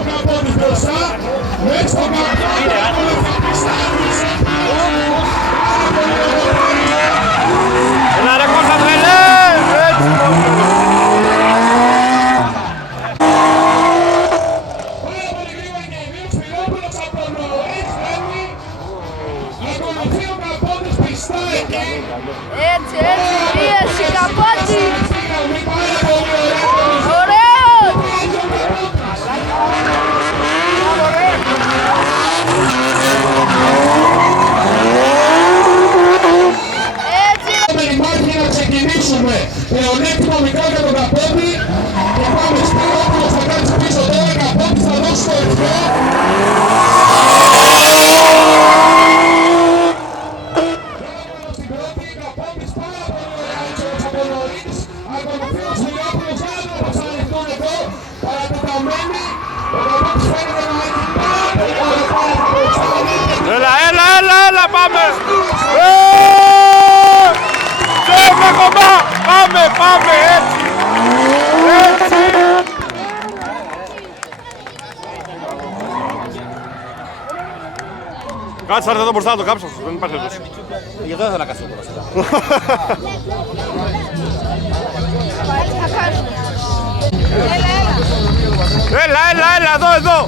ο Καπώνης μπροστά, μέσα στο Καπώνη, Έλα ρε Κώστα τρελέ! Έτσι! Πάρα πολύ γρήγορα και οι δύο Σπυρόπουλος από νωρίς πρέπει. Ακολουθεί ο Καπώνης πιστά εκεί. Έτσι, πίεση, Καπώτη! Πάρα πολύ ωραία. Ωραίος! Έτσι! Υπάρχει να ξεκινήσουμε πλεονέκτημα μικρό για τον Καπώτη και πάμε Σπυρόπουλος θα κάτσει πίσω τώρα, Καπώτης θα δώσει το ευχό. Στην πρώτη Καπώτης πάρα πολύ ωραία έτσι από νωρίς, ακολουθεί ο Σπυρόπουλος άλλο όπως ανοιχτούν εδώ, παρατεταμένοι, ο Καπώτης φαίνεται να έχει πάρα πολύ ωραία πάρα από εξαλονίκη. Έλα, πάμε! Τσέφα κομμά! Πάμε, έτσι! Έτσι! Κάτσε άρθε εδώ μπροστά να το κάψω, δεν υπάρχει περίπτωση. Γιατί δεν θέλω να κάτσω μπροστά. Έτσι θα κάνουμε. Έλα, εδώ!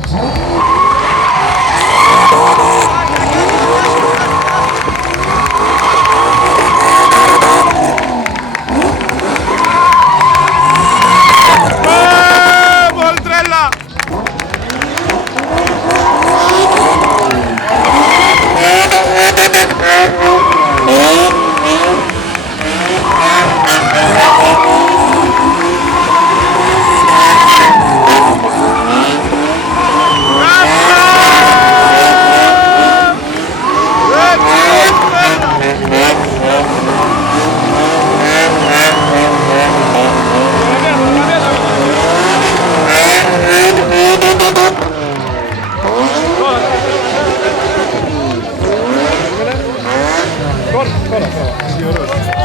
Πολύ τρέλα! Τώρα.